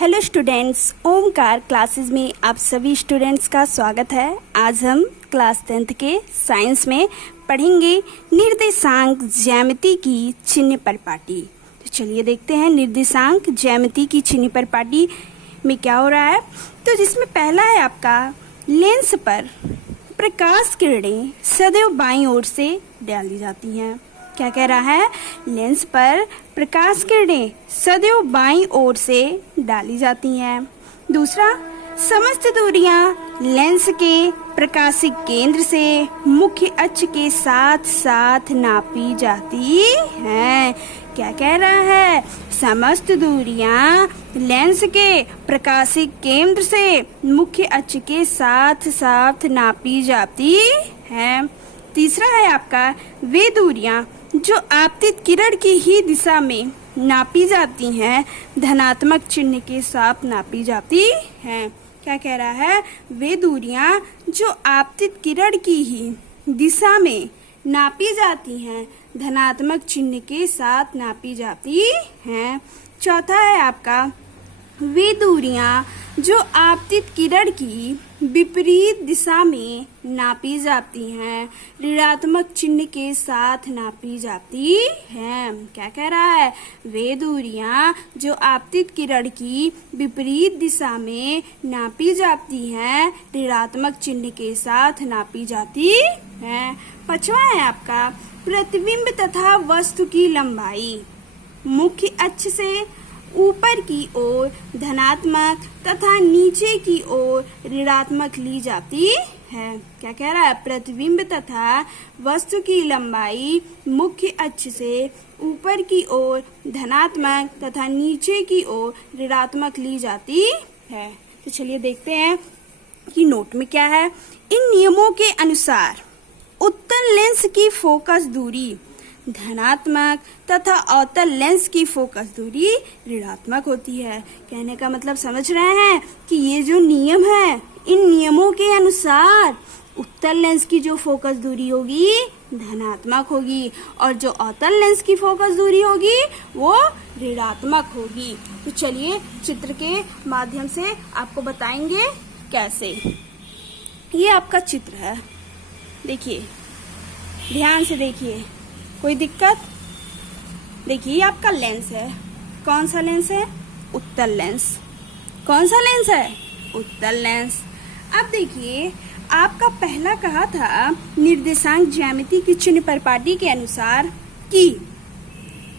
Hello students, Omkar classes में आप सभी स्टूडेंट्स का स्वागत है। आज हम क्लास 10th के साइंस में पढ़ेंगे निर्देशांक ज्यामिति की चिन्ह परिपाटी। तो चलिए देखते हैं निर्देशांक ज्यामिति की चिन्ह परिपाटी में क्या हो रहा है। तो जिसमें पहला है आपका लेंस पर प्रकाश किरणें सदैव बाईं ओर से डाली जाती हैं। क्या कह रहा है? लेंस पर प्रकाश किरणें सदैव बाईं ओर से डाली जाती हैं। दूसरा, समस्त दूरियां लेंस के प्रकाशिक केंद्र से मुख्य अक्ष के साथ साथ नापी जाती हैं। क्या कह रहा है? समस्त दूरियां लेंस के प्रकाशिक केंद्र से मुख्य अक्ष के साथ साथ नापी जाती हैं। तीसरा है आपका वे दूरियां जो आपतित किरण की ही दिशा में नापी जाती हैं, धनात्मक चिन्ह के साथ नापी जाती हैं। क्या कह रहा है? वे दूरियां जो आपतित किरण की ही दिशा में नापी जाती हैं, धनात्मक चिन्ह के साथ नापी जाती हैं। चौथा है आपका वे दूरियां जो आपतित किरण की विपरीत दिशा में नापी जाती हैं, ऋणात्मक चिन्ह के साथ नापी जाती हैं। क्या कह रहा है? वे दूरियां जो आपतित किरण की विपरीत दिशा में नापी जाती हैं, ऋणात्मक चिन्ह के साथ नापी जाती हैं। पांचवा है आपका प्रतिबिंब तथा वस्तु की लंबाई मुख्य अक्ष से ऊपर की ओर धनात्मक तथा नीचे की ओर ऋणात्मक ली जाती है। क्या कह रहा है? प्रतिबिंब तथा वस्तु की लंबाई मुख्य अक्ष से ऊपर की ओर धनात्मक तथा नीचे की ओर ऋणात्मक ली जाती है। तो चलिए देखते हैं कि नोट में क्या है। इन नियमों के अनुसार उत्तल लेंस की फोकस दूरी धनात्मक तथा अवतल लेंस की फोकस दूरी ऋणात्मक होती है। कहने का मतलब समझ रहे हैं कि ये जो नियम है, इन नियमों के अनुसार उत्तल लेंस की जो फोकस दूरी होगी धनात्मक होगी और जो अवतल लेंस की फोकस दूरी होगी वो ऋणात्मक होगी। तो चलिए चित्र के माध्यम से आपको बताएंगे कैसे। ये आपका चित्र है, देखिए, ध्यान से देखिए, कोई दिक्कत? देखिए ये आपका लेंस है। कौन सा लेंस है? उत्तल लेंस। कौन सा लेंस है? उत्तल लेंस। अब देखिए आपका पहला कहा था निर्देशांक ज्यामिति की चिन्ह परिपाटी के अनुसार कि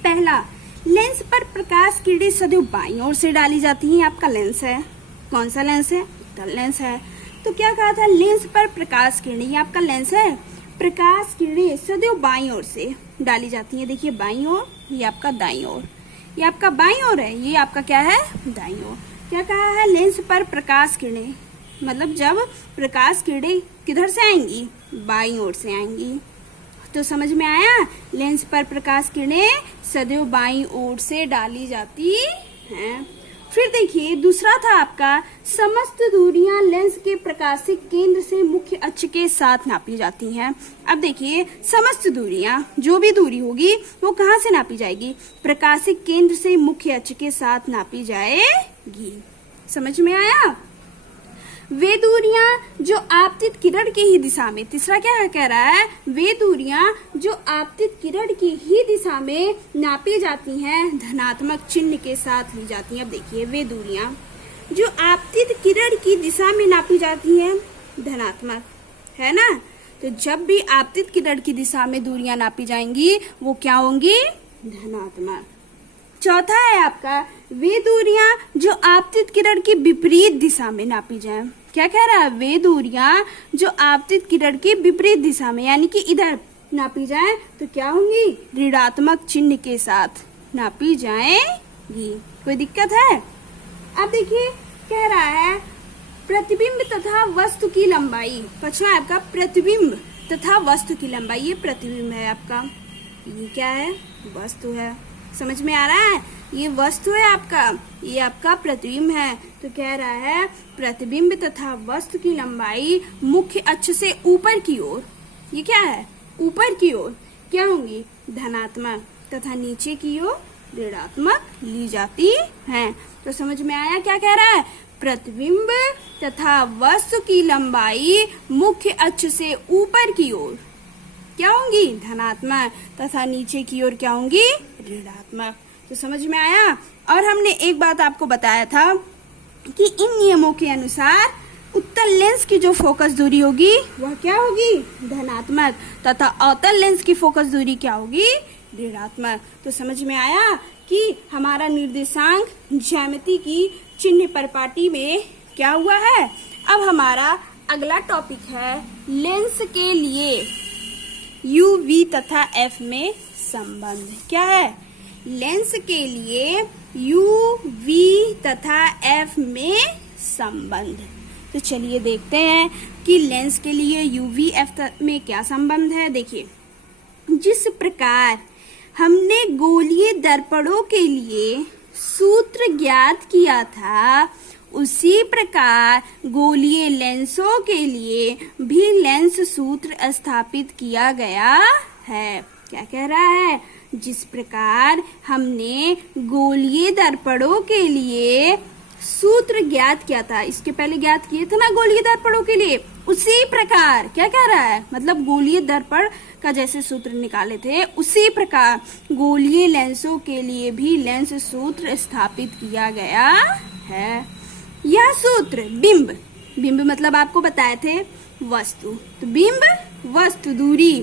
पहला, लेंस पर प्रकाश किरणें सदैव बाईं ओर से डाली जाती हैं। आपका लेंस है। कौन सा लेंस है? उत्तल लेंस है। तो क्या कहा था? लेंस पर प्रकाश किरणें, ये आपका लेंस है, प्रकाश किरणें सदैव बाईं ओर से डाली जाती हैं। देखिए बाईं ओर, ये आपका दाईं ओर, ये आपका बाईं ओर है, ये आपका क्या है? दाईं ओर। क्या कहा है? लेंस पर प्रकाश किरणें, मतलब जब प्रकाश किरणें किधर से आएंगी? बाईं ओर से आएंगी। तो समझ में आया? लेंस पर प्रकाश किरणें सदैव बाईं ओर से डाली जाती हैं। फिर देखिए दूसरा था आपका समस्त दूरियां लेंस के प्रकाशिक केंद्र से मुख्य अक्ष के साथ नापी जाती हैं। अब देखिए समस्त दूरियां, जो भी दूरी होगी वो कहाँ से नापी जाएगी? प्रकाशिक केंद्र से मुख्य अक्ष के साथ नापी जाएगी। समझ में आया? वे दूरियां जो आपतित किरण की ही दिशा में, तीसरा क्या कह रहा है? वे दूरियां जो आपतित किरण की ही दिशा में नापी जाती हैं, धनात्मक चिन्ह के साथ ली जाती हैं। अब देखिए वे दूरियां जो आपतित किरण की दिशा में नापी जाती हैं, धनात्मक, है ना? तो जब भी आपतित किरण की दिशा में दूरियां नापी जाएंगी वो क्या होंगी? धनात्मक। चौथा है आपका वे दूरियां जो आपतित किरण की विपरीत दिशा में नापी जाएं। क्या कह रहा है? वे दूरियां जो आपतित किरण की विपरीत दिशा में, यानी कि इधर नापी जाएं तो क्या होंगी? ऋणात्मक चिन्ह के साथ नापी जाएंगी। कोई दिक्कत है? अब देखिए कह रहा है प्रतिबिंब तथा वस्तु की लंबाई। पछवा आपका प्रतिबिंब तथा वस्तु की लंबाई, ये प्रतिबिंब है आपका, ये क्या है? वस्तु है। समझ में आ रहा है? ये वस्तु है आपका, ये आपका प्रतिबिंब है। तो कह रहा है प्रतिबिंब तथा वस्तु की लंबाई मुख्य अक्ष से ऊपर की ओर, ये क्या है? ऊपर की ओर क्या होंगी? धनात्मक तथा नीचे की ओर ऋणात्मक ली जाती हैं। तो समझ में आया क्या कह रहा है? प्रतिबिंब तथा वस्तु की लंबाई मुख्य अक्ष से ऊपर की ओर क्या होंगी? धनात्मक, तथा नीचे की ओर क्या होंगी? ऋणात्मक। तो समझ में आया। और हमने एक बात आपको बताया था कि इन नियमों के अनुसार उत्तल लेंस की जो फोकस दूरी होगी वह क्या होगी? धनात्मक, तथा अवतल लेंस की फोकस दूरी क्या होगी? ऋणात्मक। तो समझ में आया कि हमारा निर्देशांक ज्यामिति की चिन्ह परिपाटी में क्या हुआ है। अब हमारा अगला टॉपिक है लेंस के लिए यू, वी तथा एफ में संबंध। क्या है? लेंस के लिए यू, वी तथा एफ में संबंध। तो चलिए देखते हैं कि लेंस के लिए यू, वी, एफ में क्या संबंध है। देखिए, जिस प्रकार हमने गोलीय दर्पणों के लिए सूत्र ज्ञात किया था, उसी प्रकार गोलीय लेंसों के लिए भी लेंस सूत्र स्थापित किया गया है। क्या कह रहा है? जिस प्रकार हमने गोलीय दर्पणों के लिए सूत्र ज्ञात किया था, इसके पहले ज्ञात किए थे ना गोलीय दर्पणों के लिए, उसी प्रकार क्या कह रहा है? मतलब गोलीय दर्पण का जैसे सूत्र निकाले थे, उसी प्रकार गोलीय लेंसों के लिए भी लेंस सूत्र स्थापित किया गया है। यह सूत्र बिंब, बिंब मतलब आपको बताए थे वस्तु, तो बिंब वस्तु दूरी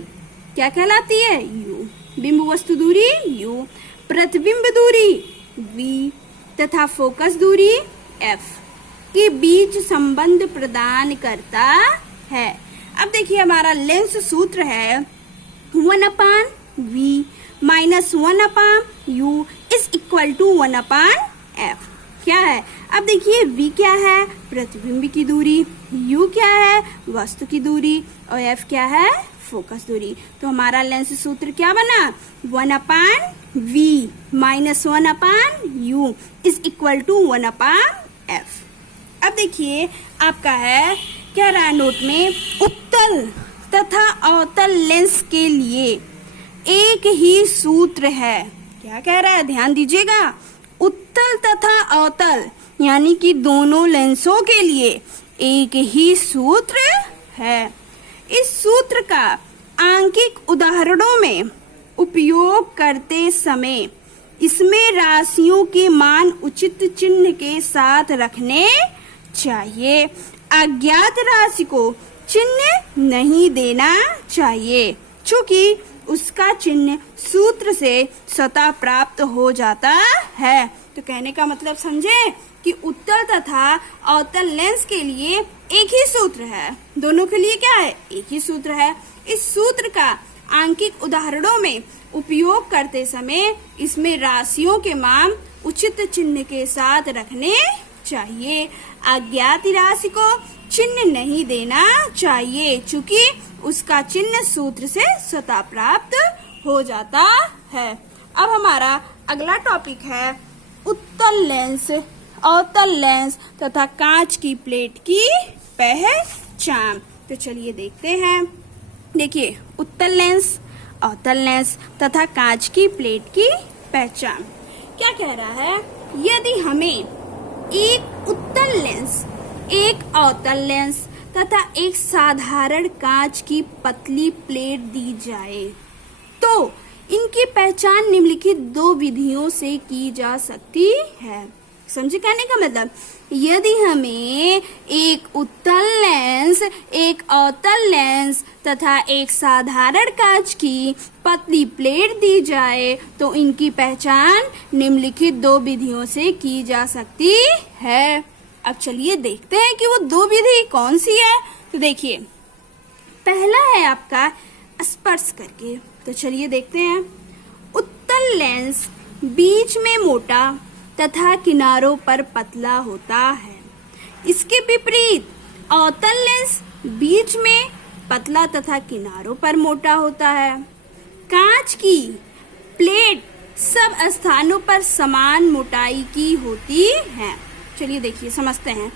क्या कहलाती है? यू। बिंब वस्तु दूरी यू, प्रतिबिंब दूरी वी तथा फोकस दूरी एफ के बीच संबंध प्रदान करता है। अब देखिए, हमारा लेंस सूत्र है 1/v minus 1/u is equal to 1/f। क्या है? अब देखिए, v क्या है? प्रतिबिंब की दूरी, u क्या है? वस्तु की दूरी, और f क्या है? फोकस दूरी। तो हमारा लेंस सूत्र क्या बना? 1/v minus 1/u is equal to 1/f। अब देखिए, आपका है क्या रहा नोट में, उत्तल तथा अवतल लेंस के लिए एक ही सूत्र है। क्या कह रहा है? ध्यान दीजिएगा, उत्तल तथा अवतल यानी कि दोनों लेंसों के लिए एक ही सूत्र है। इस सूत्र का आंकिक उदाहरणों में उपयोग करते समय इसमें राशियों के मान उचित चिन्ह के साथ रखने चाहिए। अज्ञात राशि को चिन्ह नहीं देना चाहिए, चूंकि उसका चिन्ह सूत्र से स्वतः प्राप्त हो जाता है। तो कहने का मतलब समझे कि उत्तल तथा अवतल लेंस के लिए एक ही सूत्र है। दोनों के लिए क्या है? एक ही सूत्र है। इस सूत्र का आंकिक उदाहरणों में उपयोग करते समय इसमें राशियों के मान उचित चिन्ह के साथ रखने चाहिए। अज्ञात राशि को चिन्ह नहीं देना चाहिए, चूंकि उसका चिन्ह सूत्र से स्वतः प्राप्त हो जाता है। अब हमारा अगला टॉपिक है उत्तल लेंस, अवतल लेंस तथा कांच की प्लेट की पहचान। तो चलिए देखते हैं। देखिए, उत्तल लेंस, अवतल लेंस तथा कांच की प्लेट की पहचान क्या कह रहा है। यदि हमें एक उत्तल लेंस, एक अवतल लेंस तथा एक साधारण कांच की पतली प्लेट दी जाए तो इनकी पहचान निम्नलिखित दो विधियों से की जा सकती है। समझे कहने का मतलब, यदि हमें एक उत्तल लेंस, एक अवतल लेंस तथा एक साधारण कांच की पतली प्लेट दी जाए तो इनकी पहचान निम्नलिखित दो विधियों से की जा सकती है। अब चलिए देखते हैं कि वो दो विधि कौन सी है। तो देखिए, पहला है आपका स्पर्श करके। तो चलिए देखते हैं। उत्तल लेंस बीच में मोटा तथा किनारों पर पतला होता है। इसके विपरीत अवतल लेंस बीच में पतला तथा किनारों पर मोटा होता है। कांच की प्लेट सब स्थानों पर समान मोटाई की होती है। चलिए देखिए, समझते हैं।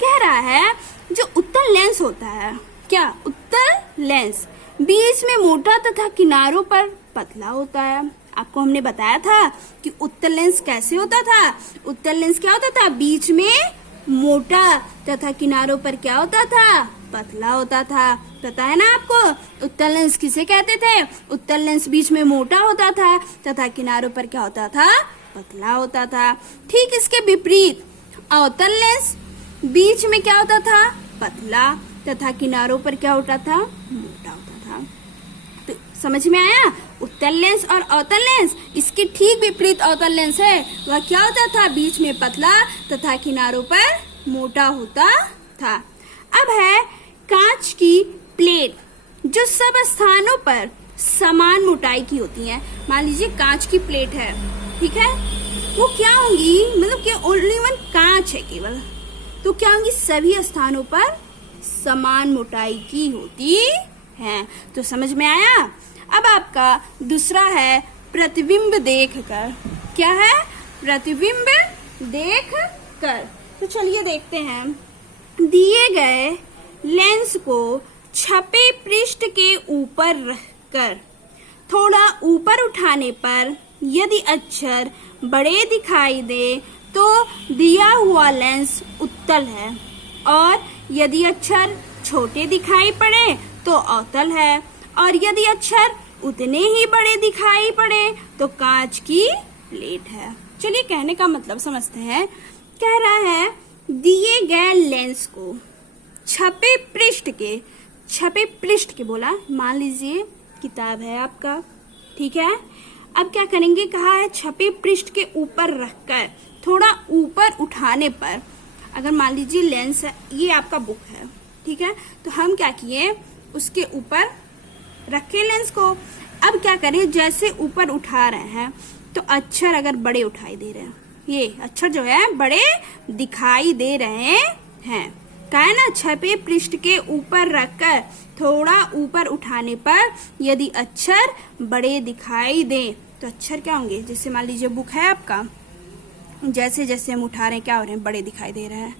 कह रहा है जो उत्तल लेंस होता है, क्या उत्तल लेंस बीच में मोटा तथा किनारों पर पतला होता है। आपको हमने बताया था कि उत्तल लेंस कैसे होता था। उत्तल लेंस क्या होता था, बीच में मोटा तथा किनारों पर क्या होता था, पतला होता था। पता है ना आपको उत्तल लेंस किसे कहते थे। उत्तल लेंस बीच में मोटा होता था तथा किनारों पर क्या होता था, पतला होता था। ठीक इसके विपरीत अवतल लेंस बीच में क्या होता था, पतला तथा किनारों पर क्या होता था, मोटा होता था। तो समझ में आया, उत्तल लेंस और अवतल लेंस। इसके ठीक विपरीत अवतल लेंस है, वह क्या होता था, बीच में पतला तथा किनारों पर मोटा होता था। अब है कांच की प्लेट, जो सब स्थानों पर समान मोटाई की होती है। मान लीजिए कांच की प्लेट है, ठीक है, वो क्या होंगी, मतलब कि ओनली वन कांच है केवल, तो क्या होंगी, सभी स्थानों पर समान मोटाई की होती है। तो समझ में आया। अब आपका दूसरा है प्रतिबिंब देखकर। क्या है, प्रतिबिंब देखकर। तो चलिए देखते हैं। दिए गए लेंस को छपे पृष्ठ के ऊपर रखकर थोड़ा ऊपर उठाने पर यदि अक्षर बड़े दिखाई दे तो दिया हुआ लेंस उत्तल है, और यदि अक्षर छोटे दिखाई पड़े तो अवतल है, और यदि अक्षर उतने ही बड़े दिखाई पड़े तो कांच की प्लेट है। चलिए कहने का मतलब समझते हैं। कह रहा है दिए गए लेंस को छपे पृष्ठ के बोला, मान लीजिए किताब है आपका, ठीक है। अब क्या करेंगे, कहा है छपे पृष्ठ के ऊपर रखकर थोड़ा ऊपर उठाने पर, अगर मान लीजिए लेंस है, ये आपका बुक है, ठीक है, तो हम क्या किए, उसके ऊपर रखे लेंस को। अब क्या करें, जैसे ऊपर उठा रहे हैं तो अक्षर अगर बड़े उठाई दे रहे हैं, ये अक्षर जो है बड़े दिखाई दे रहे हैं। कहा है ना, छपे पृष्ठ के ऊपर रखकर थोड़ा ऊपर उठाने पर यदि अक्षर बड़े दिखाई दे, तो अक्षर क्या होंगे, जैसे मान लीजिए बुक है आपका, जैसे जैसे हम उठा रहे हैं क्या हो रहे हैं, बड़े दिखाई दे रहे हैं।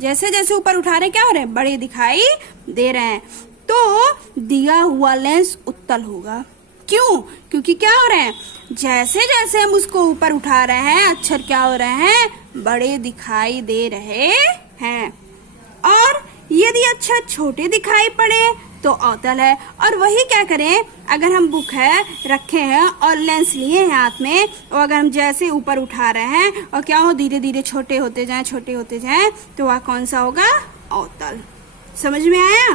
जैसे जैसे ऊपर उठा रहे हैं क्या हो रहे हैं, बड़े दिखाई दे रहे हैं। तो दिया हुआ लेंस उत्तल होगा। क्यों, क्योंकि क्या हो रहे हैं, जैसे जैसे हम उसको ऊपर उठा रहे हैं अक्षर क्या हो रहे हैं, बड़े दिखाई दे रहे हैं। और यदि अक्षर छोटे दिखाई पड़े तो अवतल है। और वही क्या करें, अगर हम बुक है रखे हैं और लेंस लिए हैं हाथ में, और अगर हम जैसे ऊपर उठा रहे हैं और क्या हो, धीरे धीरे छोटे होते जाएं तो वह कौन सा होगा, अवतल। समझ में आया।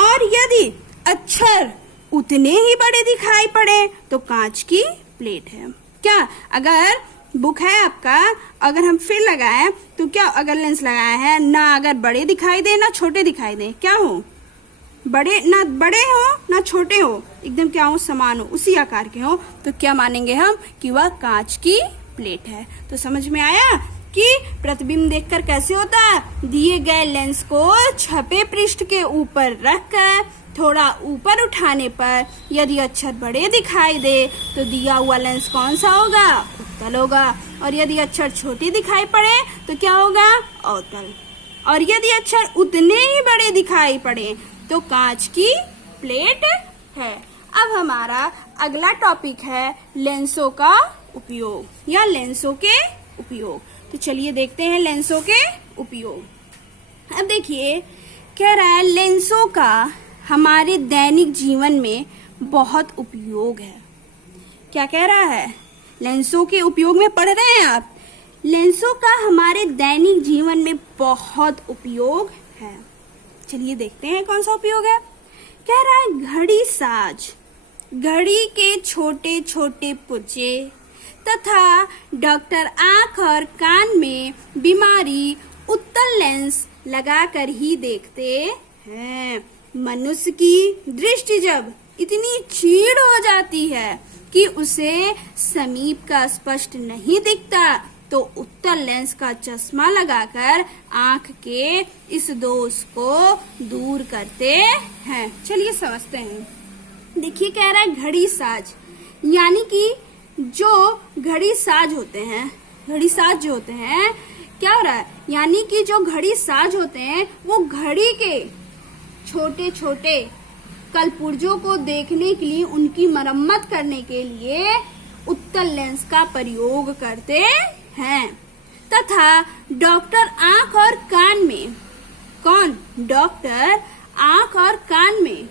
और यदि अक्षर उतने ही बड़े दिखाई पड़े तो कांच की प्लेट है। क्या, अगर बुक है आपका, अगर हम फिर लगाएं तो क्या, अगर लेंस लगाए हैं ना, अगर बड़े दिखाई दे ना छोटे दिखाई दे, क्या हो, बड़े ना बड़े हो ना छोटे हो, एकदम क्या हो, समान हो, उसी आकार के हो, तो क्या मानेंगे हम कि वह कांच की प्लेट है। तो समझ में आया कि प्रतिबिंब देखकर कैसे होता है, दिए गए लेंस को छपे पृष्ठ के ऊपर रखकर थोड़ा ऊपर उठाने पर यदि अक्षर बड़े दिखाई दे तो दिया हुआ लेंस कौन सा होगा, उत्तल होगा। और यदि अक्षर छोटे दिखाई पड़े तो क्या होगा, अवतल। और यदि अक्षर उतने ही बड़े दिखाई पड़े तो कांच की प्लेट है। अब हमारा अगला टॉपिक है लेंसों का उपयोग या लेंसों के उपयोग। तो चलिए देखते हैं लेंसों के उपयोग। अब देखिए, कह रहा है लेंसों का हमारे दैनिक जीवन में बहुत उपयोग है। क्या कह रहा है, लेंसों के उपयोग में पढ़ रहे हैं आप। लेंसों का हमारे दैनिक जीवन में बहुत उपयोग है। चलिए देखते हैं कौन सा उपयोग है। कह रहा है घड़ी साज, घड़ी के छोटे छोटे पुर्जे तथा डॉक्टर आंख और कान में बीमारी उत्तल लेंस लगाकर ही देखते हैं। मनुष्य की दृष्टि जब इतनी क्षीण हो जाती है कि उसे समीप का स्पष्ट नहीं दिखता तो उत्तल लेंस का चश्मा लगाकर आंख के इस दोष को दूर करते हैं। चलिए समझते हैं। देखिए, कह रहा है घड़ी साज, यानी कि जो घड़ी साज होते हैं, घड़ी साज जो होते हैं, क्या हो रहा है, यानी कि जो घड़ी साज होते हैं वो घड़ी के छोटे छोटे कलपुर्जों को देखने के लिए, उनकी मरम्मत करने के लिए उत्तल लेंस का प्रयोग करते हैं। तथा डॉक्टर आंख और कान में, कौन? डॉक्टर आंख और कान में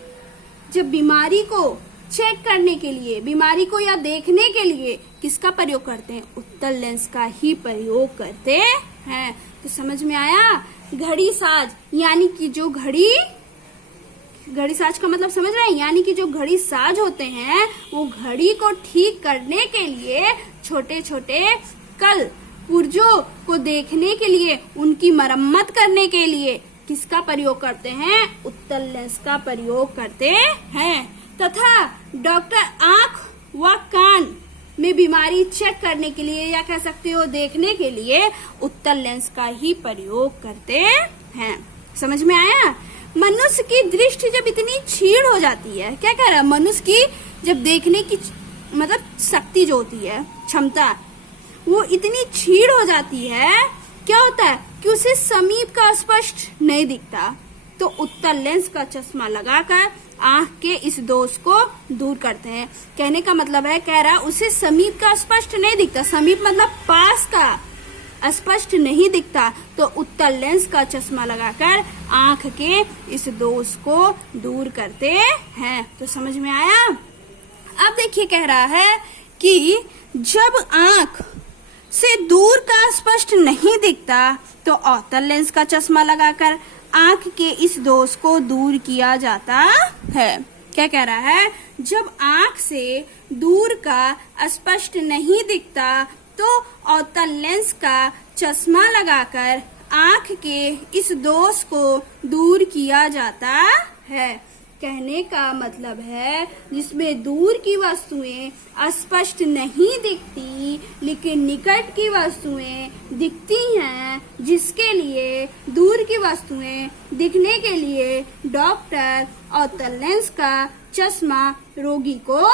जब बीमारी को चेक करने के लिए, बीमारी को या देखने के लिए किसका प्रयोग करते हैं? उत्तल लेंस का ही प्रयोग करते हैं। तो समझ में आया? घड़ी साज, यानी कि जो घड़ी साज का मतलब समझ रहे हैं? यानी कि जो घड़ी साज होते हैं वो घड़ी को ठीक करने के लिए, छोटे छोटे कल पुर्जों को देखने के लिए, उनकी मरम्मत करने के लिए किसका प्रयोग करते हैं? उत्तल लेंस का प्रयोग करते हैं। तथा डॉक्टर आंख व कान में बीमारी चेक करने के लिए, या कह सकते हो देखने के लिए, उत्तल लेंस का ही प्रयोग करते हैं। समझ में आया? मनुष्य की दृष्टि जब इतनी क्षीण हो जाती है, क्या कह रहा है? मनुष्य की जब देखने की मतलब शक्ति जो होती है, क्षमता, वो इतनी क्षीण हो जाती है, क्या होता है कि उसे समीप का स्पष्ट नहीं दिखता, तो उत्तल लेंस का चश्मा लगाकर आंख के इस दोष को दूर करते हैं। कहने का मतलब है, कह रहा उसे समीप का स्पष्ट नहीं दिखता, समीप मतलब पास का स्पष्ट नहीं दिखता, तो उत्तल लेंस का चश्मा लगाकर आंख के इस दोष को दूर करते हैं। तो समझ में आया? अब देखिए, कह रहा है कि जब आंख से दूर का स्पष्ट नहीं दिखता तो अवतल लेंस का चश्मा लगाकर आंख के इस दोष को दूर किया जाता है। क्या कह रहा है? जब आंख से दूर का स्पष्ट नहीं दिखता तो अवतल लेंस का चश्मा लगाकर आंख के इस दोष को दूर किया जाता है। कहने का मतलब है, जिसमें दूर की वस्तुएं स्पष्ट नहीं दिखती लेकिन निकट की वस्तुएं दिखती हैं, जिसके लिए दूर की वस्तुएं दिखने के लिए डॉक्टर अवतल लेंस का चश्मा रोगी को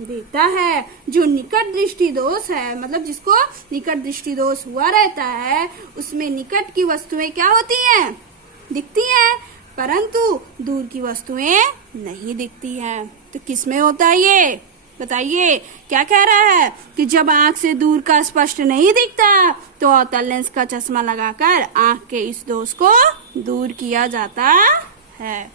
देता है। जो निकट दृष्टि दोष है, मतलब जिसको निकट दृष्टि दोष हुआ रहता है, उसमें निकट की वस्तुएं क्या होती हैं? दिखती हैं, परंतु दूर की वस्तुएं नहीं दिखती हैं। तो किसमें होता है ये? बताइए। क्या कह रहा है कि जब आंख से दूर का स्पष्ट नहीं दिखता तो अवतल लेंस का चश्मा लगाकर आंख के इस दोष को दूर किया जाता है।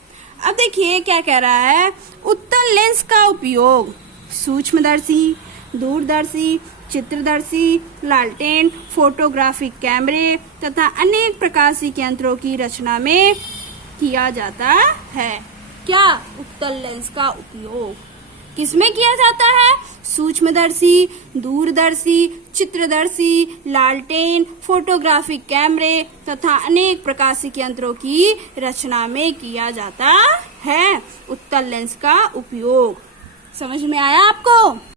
अब देखिए क्या कह रहा है, उत्तल लेंस का उपयोग सूक्ष्मदर्शी, दूरदर्शी, चित्रदर्शी, लालटेन, फोटोग्राफिक कैमरे तथा अनेक प्रकाशिक यंत्रों की रचना में किया जाता है। क्या? उत्तल लेंस का उपयोग किसमें किया जाता है? सूक्ष्मदर्शी, दूरदर्शी, चित्रदर्शी, लालटेन, फोटोग्राफिक कैमरे तथा अनेक प्रकाशिक यंत्रों की रचना में किया जाता है उत्तल लेंस का उपयोग। समझ में आया आपको?